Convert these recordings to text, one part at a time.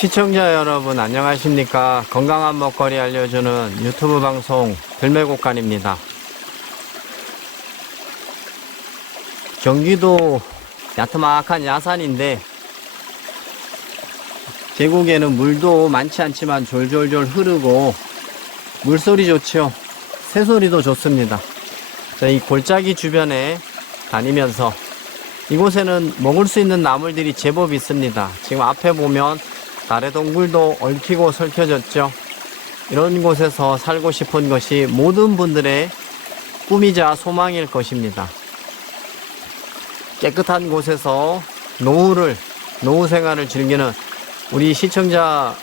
시청자 여러분 안녕하십니까. 건강한 먹거리 알려주는 유튜브 방송 들매곡간입니다. 경기도 야트막한 야산인데 계곡에는 물도 많지 않지만 졸졸졸 흐르고 물소리 좋죠. 새소리도 좋습니다. 이 골짜기 주변에 다니면서 이곳에는 먹을 수 있는 나물들이 제법 있습니다. 지금 앞에 보면 다래동굴도 얽히고 설켜졌죠. 이런 곳에서 살고 싶은 것이 모든 분들의 꿈이자 소망일 것입니다. 깨끗한 곳에서 노후 생활을 즐기는 우리 시청자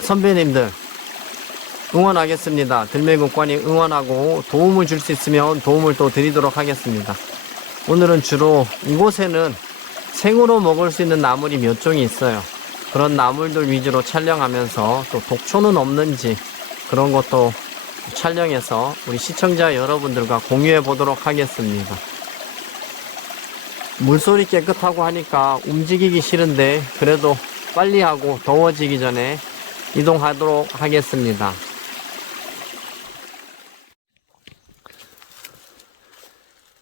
선배님들 응원하겠습니다. 들매곡간이 응원하고 도움을 줄 수 있으면 도움을 또 드리도록 하겠습니다. 오늘은 주로 이곳에는 생으로 먹을 수 있는 나물이 몇 종이 있어요. 그런 나물들 위주로 촬영하면서 또 독초는 없는지 그런 것도 촬영해서 우리 시청자 여러분들과 공유해 보도록 하겠습니다. 물소리 깨끗하고 하니까 움직이기 싫은데 그래도 빨리 하고 더워지기 전에 이동하도록 하겠습니다.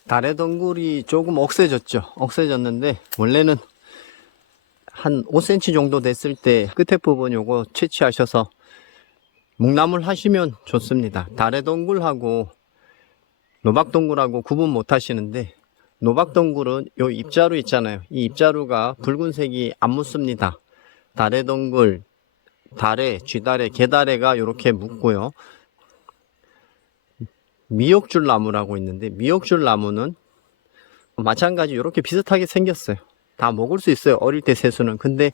다래동굴이 조금 억세졌는데 원래는 한 5cm 정도 됐을 때 끝에 부분 요거 채취하셔서 묵나물 하시면 좋습니다. 다래동굴하고 노박동굴하고 구분 못 하시는데 노박동굴은 요 입자루 있잖아요. 이 입자루가 붉은색이 안 묻습니다. 다래동굴, 다래, 쥐다래, 개다래가 이렇게 묻고요. 미역줄 나무라고 있는데 미역줄 나무는 마찬가지 이렇게 비슷하게 생겼어요. 다 먹을 수 있어요. 어릴 때 새수는. 근데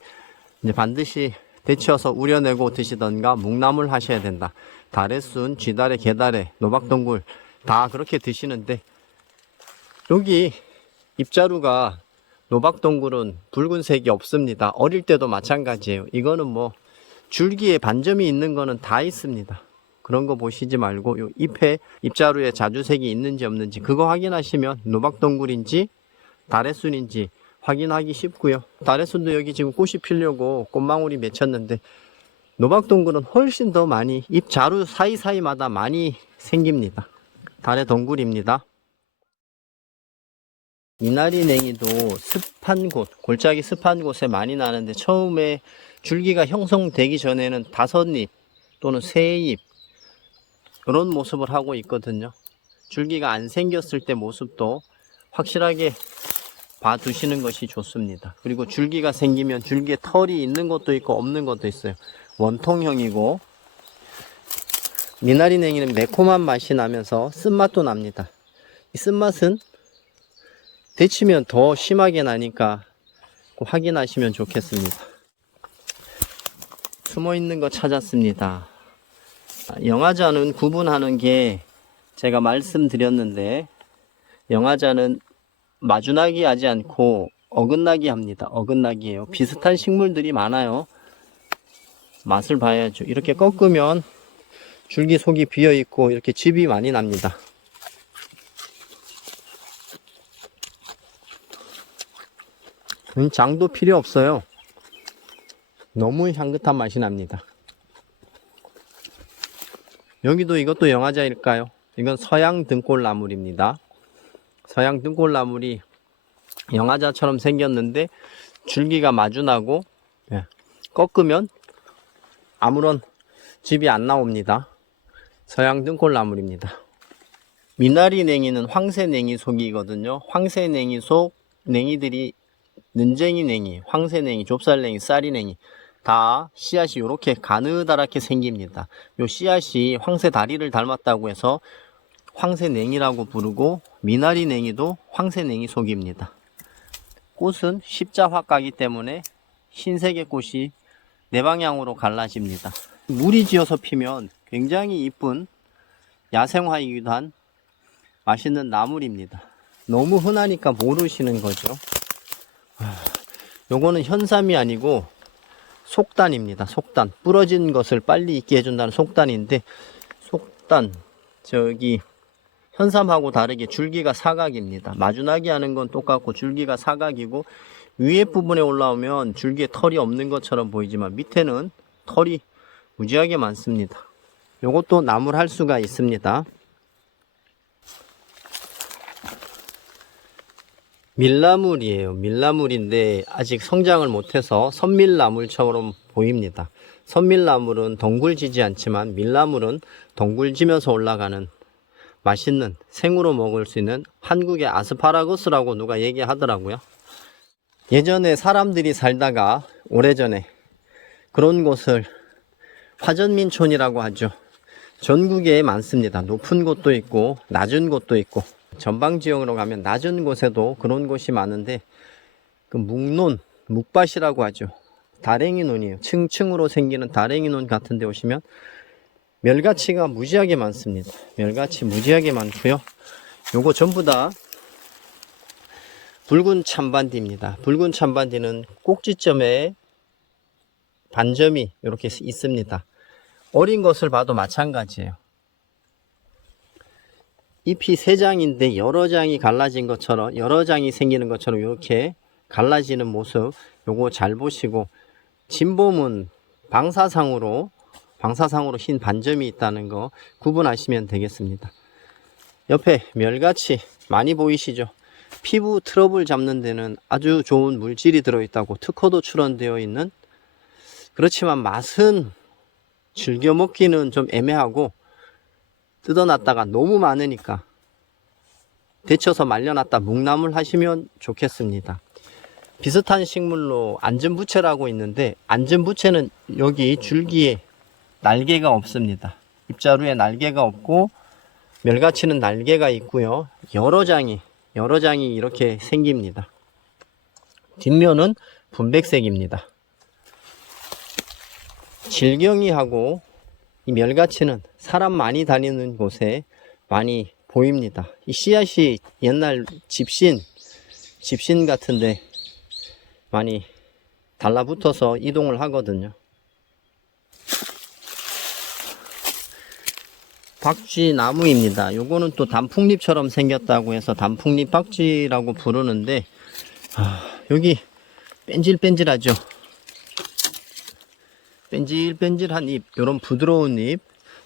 이제 반드시 데쳐서 우려내고 드시던가 묵나물 하셔야 된다. 다래순, 쥐다래, 개다래, 노박동굴 다 그렇게 드시는데 여기 입자루가 노박동굴은 붉은색이 없습니다. 어릴 때도 마찬가지예요. 이거는 뭐 줄기에 반점이 있는 거는 다 있습니다. 그런 거 보시지 말고 요 잎에 입자루에 자주색이 있는지 없는지 그거 확인하시면 노박동굴인지 다래순인지 확인하기 쉽고요. 다래순도 여기 지금 꽃이 피려고 꽃망울이 맺혔는데 노박동굴은 훨씬 더 많이 잎자루 사이사이마다 많이 생깁니다. 다래동굴입니다. 미나리냉이도 습한 곳, 골짜기 습한 곳에 많이 나는데 처음에 줄기가 형성되기 전에는 5잎 또는 3잎 이런 모습을 하고 있거든요. 줄기가 안 생겼을 때 모습도 확실하게 봐두시는 것이 좋습니다. 그리고 줄기가 생기면 줄기에 털이 있는 것도 있고 없는 것도 있어요. 원통형이고 미나리냉이는 매콤한 맛이 나면서 쓴맛도 납니다. 이 쓴맛은 데치면 더 심하게 나니까 꼭 확인하시면 좋겠습니다. 숨어있는 거 찾았습니다. 영화자는 구분하는 게 제가 말씀드렸는데 영화자는 마주나기 하지 않고 어긋나기 합니다. 어긋나기예요. 비슷한 식물들이 많아요. 맛을 봐야죠. 이렇게 꺾으면 줄기 속이 비어있고 이렇게 즙이 많이 납니다. 장도 필요 없어요. 너무 향긋한 맛이 납니다. 여기도 이것도 영화자일까요? 이건 서양 등골나물입니다. 서양 등골나물이 영화자처럼 생겼는데 줄기가 마주나고 꺾으면 아무런 즙이 안 나옵니다. 서양 등골나물입니다. 미나리냉이는 황새냉이 속이거든요. 황새냉이 속 냉이들이 는쟁이냉이, 황새냉이, 좁쌀냉이, 쌀이냉이 다 씨앗이 이렇게 가느다랗게 생깁니다. 요 씨앗이 황새다리를 닮았다고 해서 황새냉이라고 부르고 미나리냉이도 황새냉이 속입니다. 꽃은 십자화가기 때문에 흰색의 꽃이 네 방향으로 갈라집니다. 무리 지어서 피면 굉장히 이쁜 야생화이기도 한 맛있는 나물입니다. 너무 흔하니까 모르시는 거죠. 요거는 현삼이 아니고 속단입니다. 속단. 부러진 것을 빨리 익게 해준다는 속단인데 속단 저기 현삼하고 다르게 줄기가 사각입니다. 마주나기 하는 건 똑같고 줄기가 사각이고 위에 부분에 올라오면 줄기에 털이 없는 것처럼 보이지만 밑에는 털이 무지하게 많습니다. 요것도 나무를 할 수가 있습니다. 밀나물이에요. 밀나물인데 아직 성장을 못해서 선밀나물처럼 보입니다. 선밀나물은 덩굴지지 않지만 밀나물은 덩굴지면서 올라가는 맛있는 생으로 먹을 수 있는 한국의 아스파라거스라고 누가 얘기하더라고요. 예전에 사람들이 살다가 오래전에 그런 곳을 화전민촌이라고 하죠. 전국에 많습니다. 높은 곳도 있고 낮은 곳도 있고 전방 지역으로 가면 낮은 곳에도 그런 곳이 많은데 그 묵논, 묵밭이라고 하죠. 다랭이 논이에요. 층층으로 생기는 다랭이 논 같은 데 오시면 멸가치가 무지하게 많습니다. 멸가치 무지하게 많고요. 요거 전부 다 붉은 참반디입니다. 붉은 참반디는 꼭지점에 반점이 이렇게 있습니다. 어린 것을 봐도 마찬가지예요. 잎이 3장인데 여러 장이 갈라진 것처럼, 여러 장이 생기는 것처럼 이렇게 갈라지는 모습, 요거 잘 보시고, 진봄은 방사상으로 흰 반점이 있다는 거 구분하시면 되겠습니다. 옆에 멸가치 많이 보이시죠? 피부 트러블 잡는 데는 아주 좋은 물질이 들어있다고 특허도 출원되어 있는, 그렇지만 맛은 즐겨 먹기는 좀 애매하고 뜯어놨다가 너무 많으니까 데쳐서 말려놨다 묵나물 하시면 좋겠습니다. 비슷한 식물로 안전부채라고 있는데 안전부채는 여기 줄기에 날개가 없습니다. 잎자루에 날개가 없고 멸가치는 날개가 있고요. 여러 장이 이렇게 생깁니다. 뒷면은 분백색입니다. 질경이하고 이 멸가치는 사람 많이 다니는 곳에 많이 보입니다. 이 씨앗이 옛날 집신 같은데 많이 달라붙어서 이동을 하거든요. 박쥐나무입니다. 요거는 또 단풍잎처럼 생겼다고 해서 단풍잎 박쥐라고 부르는데 여기 뺀질뺀질하죠. 뺀질뺀질한 잎, 요런 부드러운 잎,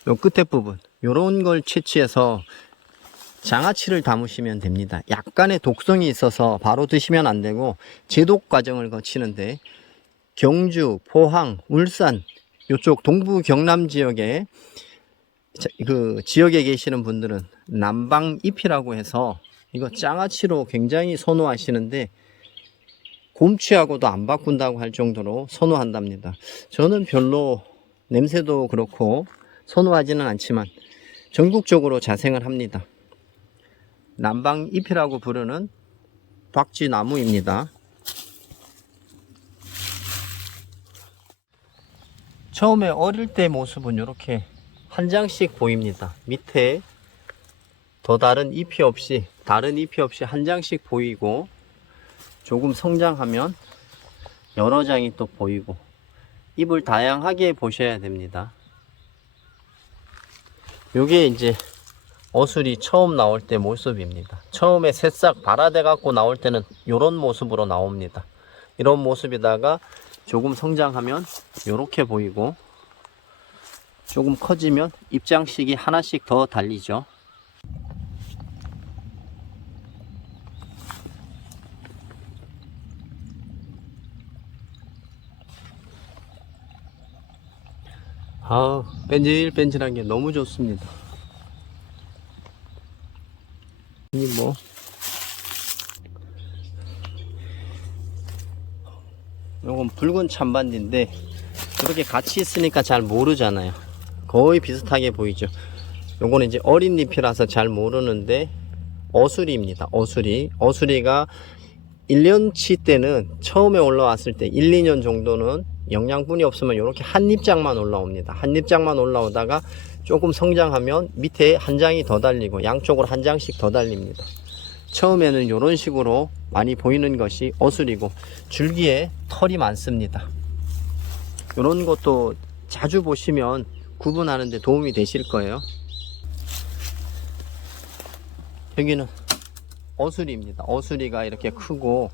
요 끝에 부분 요런 걸 채취해서 장아찌를 담으시면 됩니다. 약간의 독성이 있어서 바로 드시면 안 되고 제독 과정을 거치는데 경주, 포항, 울산 요쪽 동부 경남 지역에 그 지역에 계시는 분들은 남방잎이라고 해서 이거 장아찌로 굉장히 선호하시는데 곰취하고도 안 바꾼다고 할 정도로 선호한답니다. 저는 별로 냄새도 그렇고 선호하지는 않지만 전국적으로 자생을 합니다. 남방잎이라고 부르는 박쥐나무입니다. 처음에 어릴 때 모습은 이렇게 한 장씩 보입니다. 밑에 다른 잎이 없이 한 장씩 보이고 조금 성장하면 여러 장이 또 보이고 잎을 다양하게 보셔야 됩니다. 요게 이제 어술이 처음 나올 때 모습입니다. 처음에 새싹 발아대 갖고 나올 때는 이런 모습으로 나옵니다. 이런 모습이다가 조금 성장하면 이렇게 보이고 조금 커지면 잎장식이 하나씩 더 달리죠. 뺀질뺀질한 게 너무 좋습니다. 이 요건 붉은 참반디인데 이렇게 같이 있으니까 잘 모르잖아요. 거의 비슷하게 보이죠. 요거는 이제 어린 잎이라서 잘 모르는데 어수리입니다. 어수리가 1년치 때는 처음에 올라왔을 때 1, 2년 정도는 영양분이 없으면 이렇게 한 잎장만 올라옵니다. 한 잎장만 올라오다가 조금 성장하면 밑에 한 장이 더 달리고 양쪽으로 한 장씩 더 달립니다. 처음에는 이런 식으로 많이 보이는 것이 어술이고 줄기에 털이 많습니다. 이런 것도 자주 보시면 구분하는 데 도움이 되실 거예요. 여기는 어수리입니다. 어수리가 이렇게 크고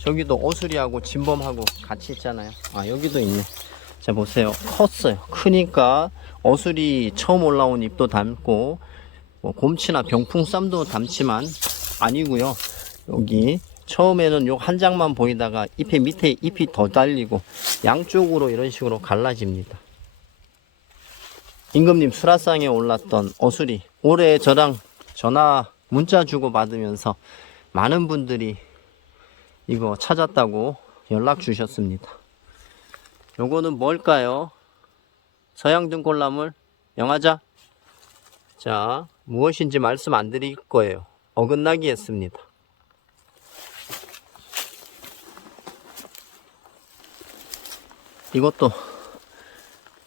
저기도 오수리하고 진범하고 같이 있잖아요. 아, 여기도 있네. 자, 보세요. 컸어요. 크니까 오수리 처음 올라온 잎도 담고, 뭐 곰치나 병풍쌈도 담지만 아니고요. 여기 처음에는 요 한 장만 보이다가 잎의 밑에 잎이 더 달리고 양쪽으로 이런 식으로 갈라집니다. 임금님 수라상에 올랐던 오수리, 올해 저랑 전화 문자 주고 받으면서 많은 분들이 이거 찾았다고 연락 주셨습니다. 요거는 뭘까요? 서양등골나물 영하자. 자, 무엇인지 말씀 안 드릴 거예요. 어긋나기 했습니다. 이것도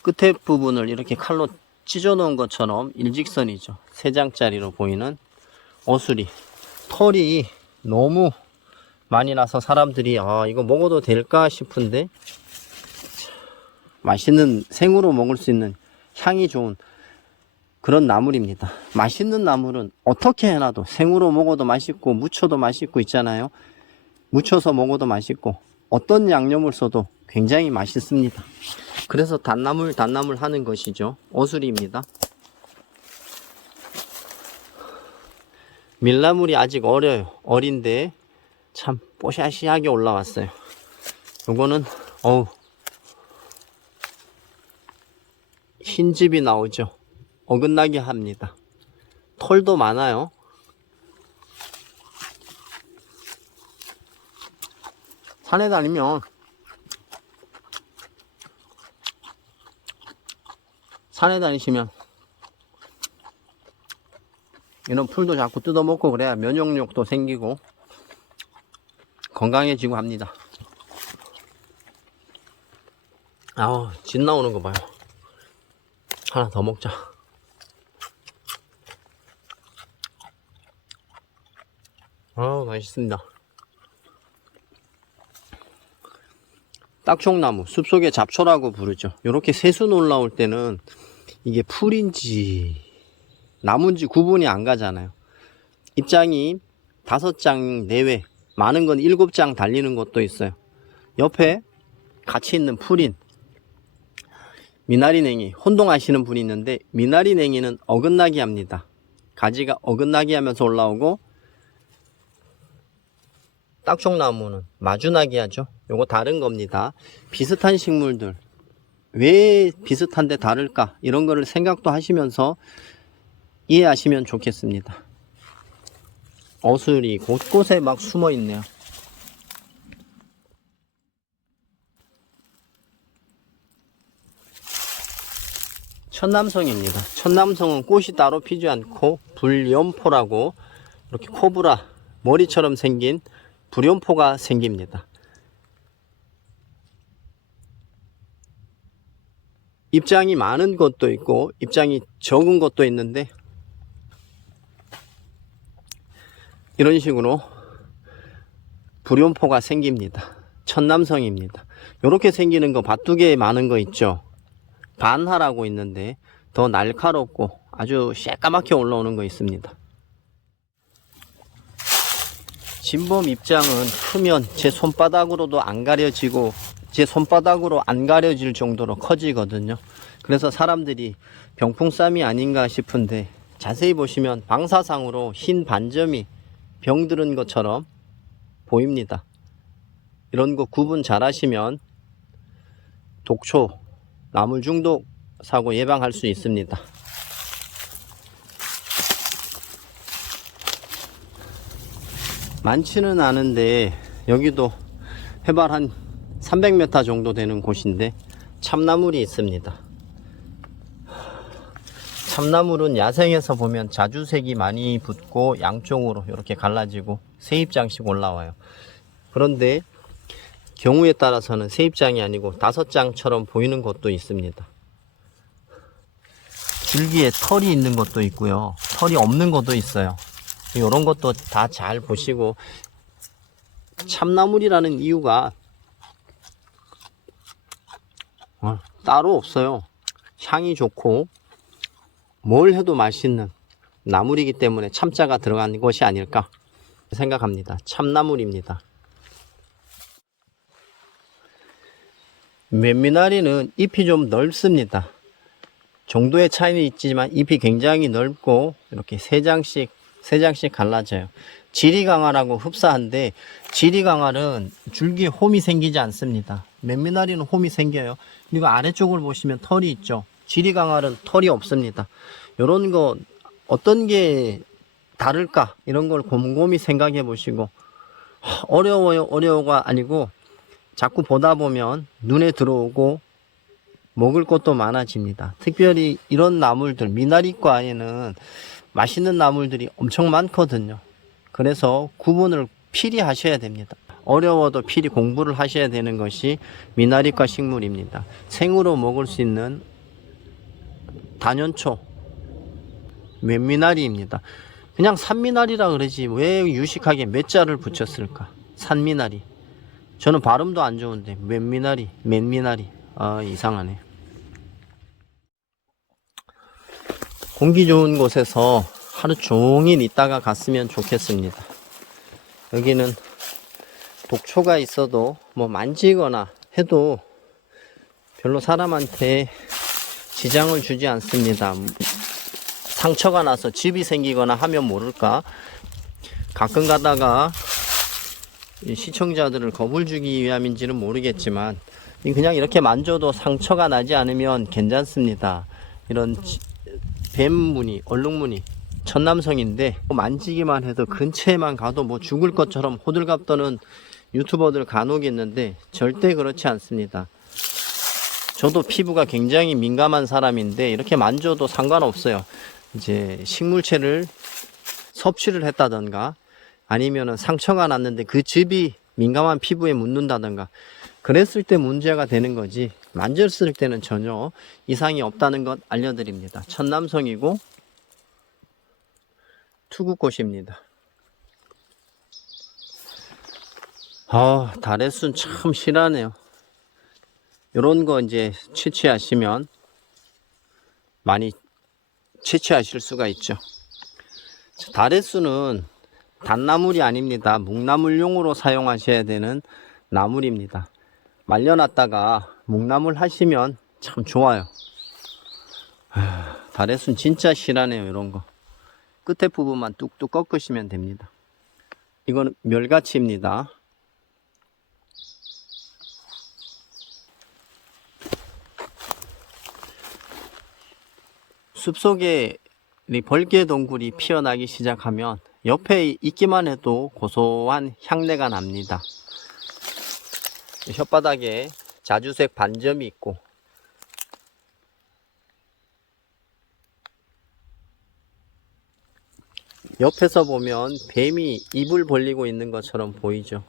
끝에 부분을 이렇게 칼로 찢어 놓은 것처럼 일직선이죠. 3장짜리로 보이는 오수리. 털이 너무 많이 나서 사람들이 이거 먹어도 될까 싶은데, 맛있는, 생으로 먹을 수 있는 향이 좋은 그런 나물입니다. 맛있는 나물은 어떻게 해놔도 생으로 먹어도 맛있고 무쳐도 맛있고 있잖아요. 무쳐서 먹어도 맛있고 어떤 양념을 써도 굉장히 맛있습니다. 그래서 단나물 하는 것이죠. 오수리입니다. 밀나물이 아직 어려요. 어린데 참 뽀샤시하게 올라왔어요. 요거는 흰집이 나오죠. 어긋나게 합니다. 털도 많아요. 산에 다니면 이런 풀도 자꾸 뜯어먹고 그래야 면역력도 생기고 건강해지고 합니다. 진 나오는 거 봐요. 하나 더 먹자. 맛있습니다. 딱총나무, 숲속의 잡초라고 부르죠. 이렇게 새순 올라올 때는 이게 풀인지 나무인지 구분이 안 가잖아요. 잎장이 5장 내외, 많은 건 7장 달리는 것도 있어요. 옆에 같이 있는 풀인 미나리냉이, 혼동하시는 분이 있는데 미나리냉이는 어긋나게 합니다. 가지가 어긋나게 하면서 올라오고, 딱총나무는 마주나게 하죠. 요거 다른 겁니다. 비슷한 식물들 왜 비슷한데 다를까, 이런 거를 생각도 하시면서 이해하시면 좋겠습니다. 어술이 곳곳에 막 숨어 있네요. 천남성입니다. 천남성은 꽃이 따로 피지 않고 불연포라고 이렇게 코브라 머리처럼 생긴 불연포가 생깁니다. 입장이 많은 것도 있고 입장이 적은 것도 있는데, 이런 식으로 불연포가 생깁니다. 천남성입니다. 이렇게 생기는 거 밭두개 많은 거 있죠. 반하라고 있는데 더 날카롭고 아주 새까맣게 올라오는 거 있습니다. 진범 입장은 크면 제 손바닥으로도 안 가려지고 제 손바닥으로 안 가려질 정도로 커지거든요. 그래서 사람들이 병풍쌈이 아닌가 싶은데, 자세히 보시면 방사상으로 흰 반점이 병들은 것처럼 보입니다. 이런 거 구분 잘 하시면 독초, 나물 중독 사고 예방할 수 있습니다. 많지는 않은데 여기도 해발 한 300m 정도 되는 곳인데 참나물이 있습니다. 참나물은 야생에서 보면 자주색이 많이 붙고 양쪽으로 이렇게 갈라지고 세입장씩 올라와요. 그런데 경우에 따라서는 세입장이 아니고 5장처럼 보이는 것도 있습니다. 줄기에 털이 있는 것도 있고요, 털이 없는 것도 있어요. 이런 것도 다 잘 보시고, 참나물이라는 이유가 따로 없어요. 향이 좋고 뭘 해도 맛있는 나물이기 때문에 참자가 들어간 것이 아닐까 생각합니다. 참나물입니다. 맨미나리는 잎이 좀 넓습니다. 정도의 차이는 있지만 잎이 굉장히 넓고 이렇게 세 장씩 갈라져요. 지리강화라고 흡사한데 지리강화는 줄기에 홈이 생기지 않습니다. 맨미나리는 홈이 생겨요. 그리고 아래쪽을 보시면 털이 있죠. 지리강화는 털이 없습니다. 이런 거 어떤 게 다를까 이런 걸 곰곰이 생각해 보시고 어려워가 아니고 자꾸 보다 보면 눈에 들어오고 먹을 것도 많아집니다. 특별히 이런 나물들, 미나리과에는 맛있는 나물들이 엄청 많거든요. 그래서 구분을 필히 하셔야 됩니다. 어려워도 필히 공부를 하셔야 되는 것이 미나리과 식물입니다. 생으로 먹을 수 있는 단연초 맨미나리입니다. 그냥 산미나리라 그러지 왜 유식하게 몇 자를 붙였을까? 산미나리. 저는 발음도 안 좋은데 맨미나리. 아, 이상하네. 공기 좋은 곳에서 하루 종일 있다가 갔으면 좋겠습니다. 여기는 독초가 있어도 뭐 만지거나 해도 별로 사람한테 지장을 주지 않습니다. 상처가 나서 즙이 생기거나 하면 모를까. 가끔 가다가 시청자들을 겁을 주기 위함인지는 모르겠지만 그냥 이렇게 만져도 상처가 나지 않으면 괜찮습니다. 이런 뱀무늬, 얼룩무늬 천남성인데 만지기만 해도 근처에만 가도 뭐 죽을 것처럼 호들갑 떠는 유튜버들 간혹 있는데 절대 그렇지 않습니다. 저도 피부가 굉장히 민감한 사람인데 이렇게 만져도 상관없어요. 이제 식물체를 섭취를 했다던가 아니면은 상처가 났는데 그 즙이 민감한 피부에 묻는다던가 그랬을 때 문제가 되는 거지 만졌을 때는 전혀 이상이 없다는 것 알려드립니다. 천남성이고 투구꽃입니다. 다래순 참 실하네요. 요런 거 이제 채취하시면 많이 채취하실 수가 있죠. 다래순은 단나물이 아닙니다. 묵나물용으로 사용하셔야 되는 나물입니다. 말려놨다가 묵나물 하시면 참 좋아요. 다래순 진짜 실하네요. 이런거 끝에 부분만 뚝뚝 꺾으시면 됩니다. 이거는 멸가치입니다. 숲속에 벌개 동굴이 피어나기 시작하면 옆에 있기만 해도 고소한 향내가 납니다. 혓바닥에 자주색 반점이 있고 옆에서 보면 뱀이 입을 벌리고 있는 것처럼 보이죠.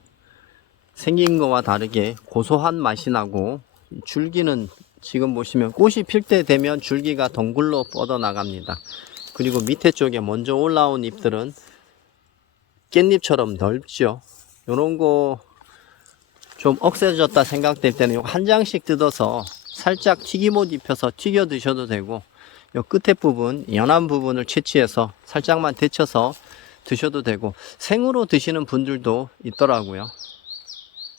생긴 거와 다르게 고소한 맛이 나고 줄기는 지금 보시면 꽃이 필 때 되면 줄기가 덩굴로 뻗어 나갑니다. 그리고 밑에 쪽에 먼저 올라온 잎들은 깻잎처럼 넓죠. 요런 거 좀 억세졌다 생각될 때는 요거 한 장씩 뜯어서 살짝 튀김옷 입혀서 튀겨 드셔도 되고 요 끝에 부분, 연한 부분을 채취해서 살짝만 데쳐서 드셔도 되고 생으로 드시는 분들도 있더라고요.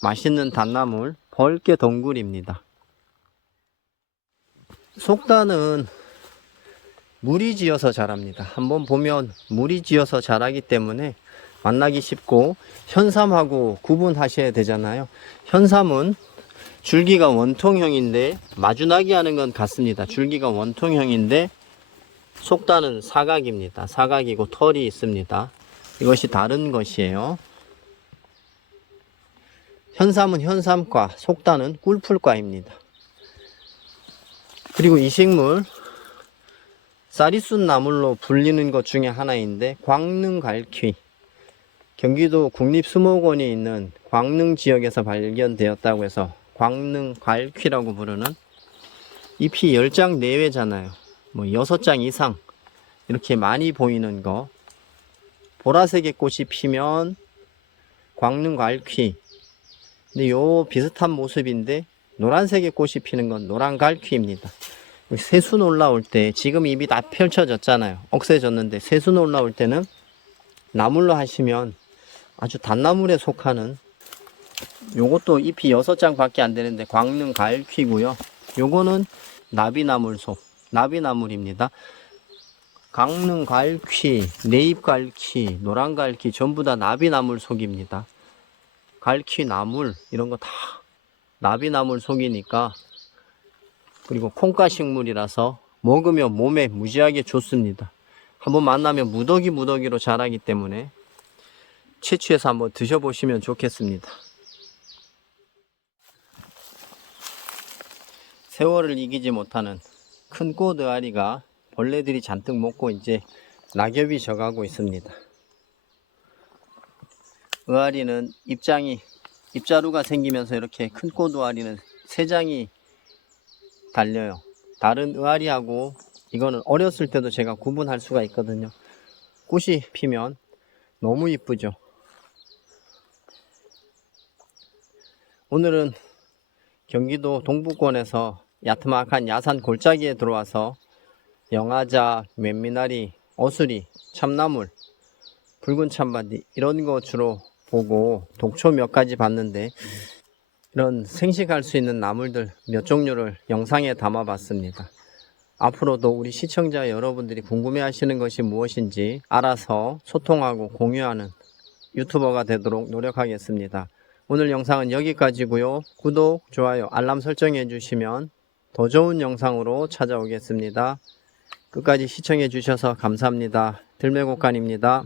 맛있는 단나물 벌개 덩굴입니다. 속단은 물이 지어서 자랍니다. 한번 보면 물이 지어서 자라기 때문에 만나기 쉽고 현삼하고 구분하셔야 되잖아요. 현삼은 줄기가 원통형인데 마주나기 하는 건 같습니다. 줄기가 원통형인데 속단은 사각입니다. 사각이고 털이 있습니다. 이것이 다른 것이에요. 현삼은 현삼과, 속단은 꿀풀과입니다. 그리고 이 식물 쌀이순 나물로 불리는 것 중에 하나인데 광릉갈퀴, 경기도 국립수목원이 있는 광릉 지역에서 발견되었다고 해서 광릉갈퀴라고 부르는, 잎이 10장 내외잖아요. 뭐 6장 이상 이렇게 많이 보이는 거, 보라색의 꽃이 피면 광릉갈퀴. 근데 요 비슷한 모습인데 노란색의 꽃이 피는 건 노란갈퀴입니다. 새순 올라올 때 지금 잎이 다 펼쳐졌잖아요. 억세졌는데 새순 올라올 때는 나물로 하시면 아주 단나물에 속하는 요것도 잎이 6장 밖에 안 되는데 광릉 가을퀴고요. 요거는 나비나물속, 나비나물입니다. 강릉 가을퀴, 네잎 가을퀴, 노란 가을퀴 전부 다 나비나물 속입니다. 가을퀴 나물 이런 거 다 나비나물 속이니까, 그리고 콩가식물이라서 먹으면 몸에 무지하게 좋습니다. 한번 만나면 무더기로 자라기 때문에 채취해서 한번 드셔보시면 좋겠습니다. 세월을 이기지 못하는 큰 꽃의아리가 벌레들이 잔뜩 먹고 이제 낙엽이 져가고 있습니다. 의아리는 잎자루가 생기면서 이렇게 큰 꽃의아리는 3장이 달려요. 다른 의아리하고 이거는 어렸을 때도 제가 구분할 수가 있거든요. 꽃이 피면 너무 이쁘죠. 오늘은 경기도 동부권에서 야트막한 야산 골짜기에 들어와서 영하자, 맨미나리, 어수리, 참나물, 붉은 참바디 이런 거 주로 보고 독초 몇 가지 봤는데, 이런 생식할 수 있는 나물들 몇 종류를 영상에 담아 봤습니다. 앞으로도 우리 시청자 여러분들이 궁금해 하시는 것이 무엇인지 알아서 소통하고 공유하는 유튜버가 되도록 노력하겠습니다. 오늘 영상은 여기까지고요. 구독, 좋아요, 알람 설정해 주시면 더 좋은 영상으로 찾아오겠습니다. 끝까지 시청해 주셔서 감사합니다. 들매곡간입니다.